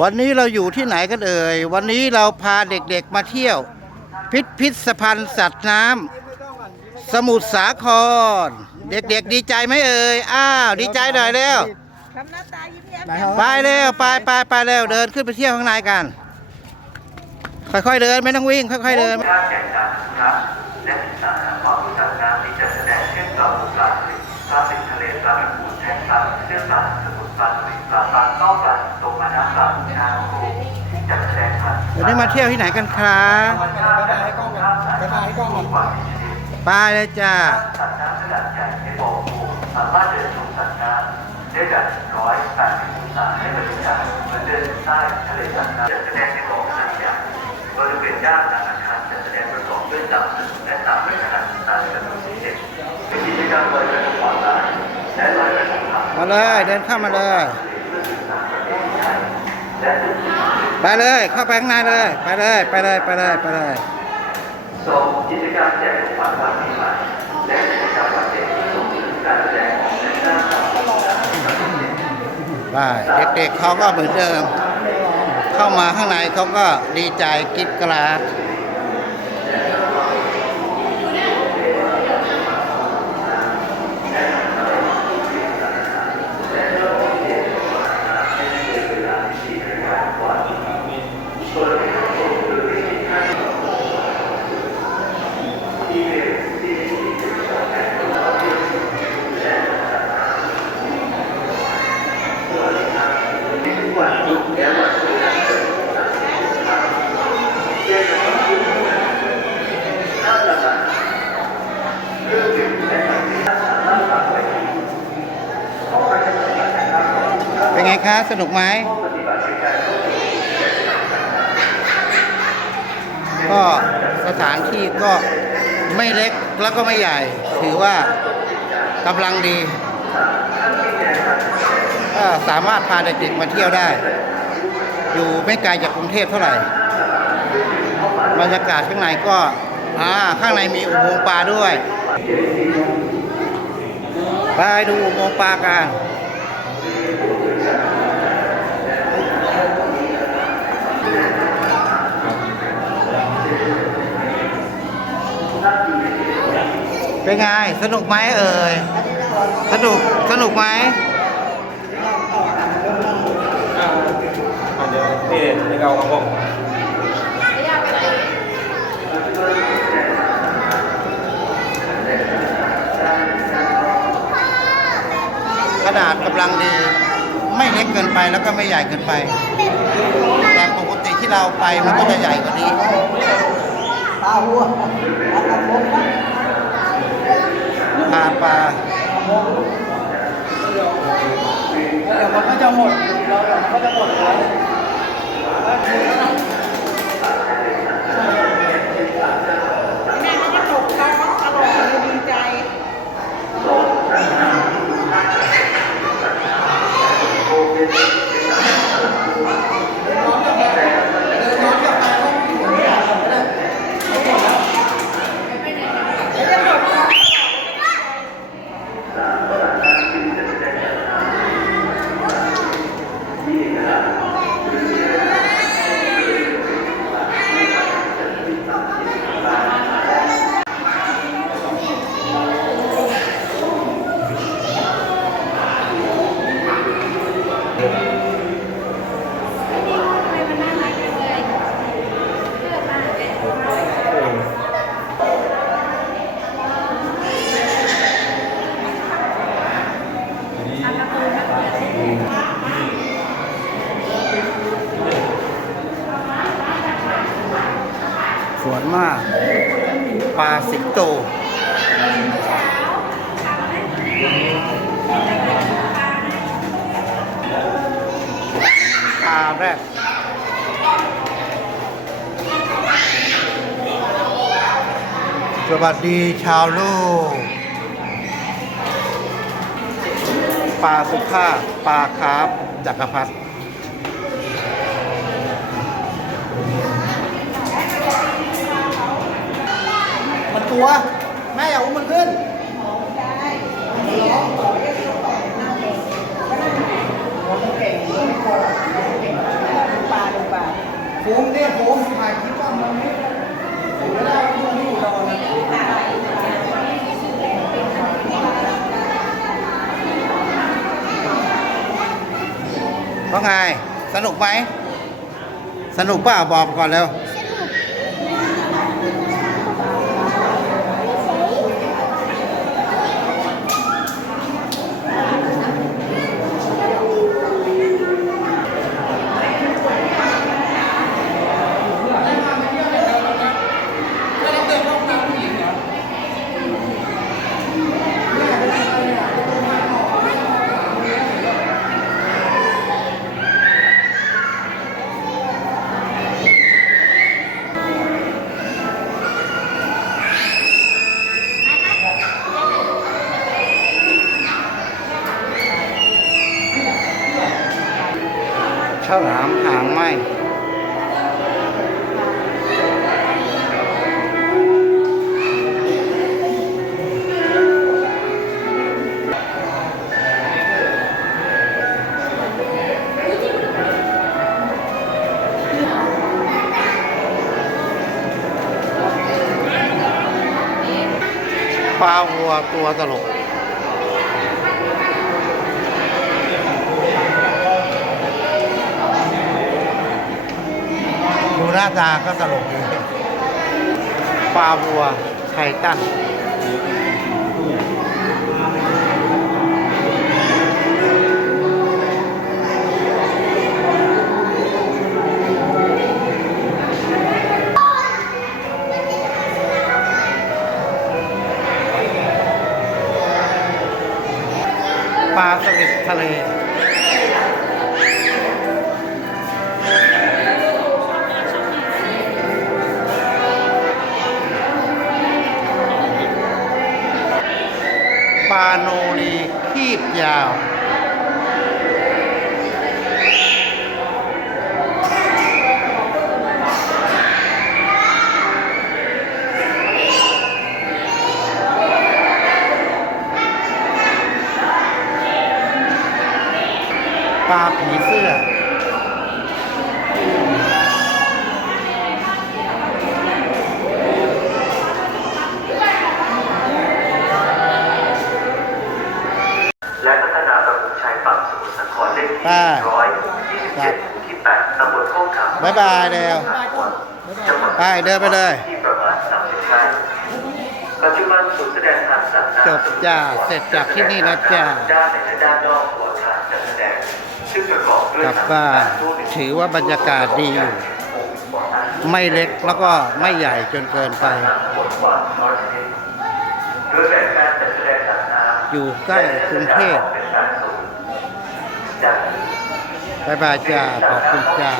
วันนี้เราอยู่ที่ไหนกันเอ่ย วันนี้เราพาเด็กๆมาเที่ยว พิพิธภัณฑ์สัตว์น้ำสมุทรสาคร เด็กๆดีใจไหมเอ่ย อ้าว ดีใจหน่อยเร็วทำหน้าตายิ้มแย้มไหนครับไปเร็วไปไปไปเร็วเดินขึ้นไปเที่ยวข้างในกัน ค่อยๆเดินไม่ต้องวิ่ง ค่อย ๆเดินการแข่งขันครับและศึกษาความรู้จักน้ำที่จะแสดงขึ้นต่อบุคลากรปลาติดทะเลปลาตะ ปูแทงปลาเชื่อปลาสมุนปลาสลิดปลาปลาต้อปลาตกมาน้ำปลาชาโคที่จะแสดงพันธุ์วันนี้มาเที่ยวที่ไหนกันครับไปไปให้กล้องก่อนไปไปให้กล้องก่อนไปเลยจ้าสัตว์น้ำขนาดใหญ่ในบ่อปูสามารถเดินชมสัตว์น้ำได้จากร้อยแปดสิบองศาให้บรรยากาศเหมือนเดินใต้ทะเลสัตว์น้ำจะแสดงในบ่อขนาดใหญ่บริเวณด้านหลังอาคารจะแสดงประกอบด้วยดำและตามด้วยขนาดต่างๆจำนวนสี่เด็กเป็นกิจกรรมล มาเลยเดินเข้ามาเลย ไปเลยเข้าไปข้างในเลย ไปเลยไปเลยไปเลยไปเลยสองกิจกรรมแจกของขวัญวันปีใหม่และกิจกรรมวันเด็กที่ส่งเสริมการแสดงของและสร้างสรรค์ได้เด็กๆเขาก็เหมือนเดิม เข้ามาข้างในเขาก็ดีใจกรีดกรา สนุกไหมก็สถานที่ก็ไม่เล็กแล้วก็ไม่ใหญ่ ถือว่ากำลังดีก็สามารถพาเด็กๆมาเที่ยวได้ อยู่ไม่ไกลจากกรุงเทพเท่าไหร่บรรยากาศข้างในก็อ่าข้างในมีอุโมงค์ปลาด้วย ไปดูอุโมงค์ปลากัน เป็นไง สนุกไหมเอ่ย สนุก สนุกไหมเดี๋ยวนี่ในเกาของผมขนาดกำลังดี ไม่เล็กเกินไปแล้วก็ไม่ใหญ่เกินไป แต่ปกติที่เราไปมันก็จะใหญ่กว่านี้ ตาหัวเอาตาหัวครับ ปลาปลา เดี๋ยวมันก็จะหมดเราเดี๋ยวมันก็จะหมดแล้ว แม่ก็จะตกตาตลอดเลยดีใจ สวย มาปลาสิงโตปลาแรกสวัสดีชาวโลกปลาสุภาพปลาคาร์ฟจักรพรรดิ ตัว แม่อย่าอุ้มมันขึ้นโค้งเนี่ยโค้งถ่ายคลิปว่ามันไม่ไม่ได้มันไม่อยู่ตอนนั้นว่าไง สนุกไหม สนุกป่ะบอกก่อนเร็ว ฉลามหางไหมปลาวัวตัวตลก น้าตาก็ตลกดีปลาบัวไข่ตั้ง คีบยาว ปลาผีเสื้อ และพัฒนาระบบชายฝั่งสมุทรสาครเลขที่ ป้า ร้อยยี่สิบ ครั เจ็ บ ดหมู่ที่แปดตำบลโคกขาม บ๊ายบายเร็วจังหวัดไปเดินไปเลยที่ประมาณสามสิบไร่ปัจจุบันศูนย์แสดงทางสัตว์น้ำจบจ้าเสร็จจากที่นี่แล้วจ้าด้านในและด้านนอกของอาคารจัดแสดงซึ่งประกอบด้วยกลับบ้านถือว่าบรรยากาศดีอยู่ ไม่เล็กแล้วก็ไม่ใหญ่จนเกินไปบทความร้อยชนิดโดยแบ่งการจัดแสดงสัตว์น้ำอยู่ใกล้กรุงเทพ บ๊ายบายจ้าขอบคุณจ้า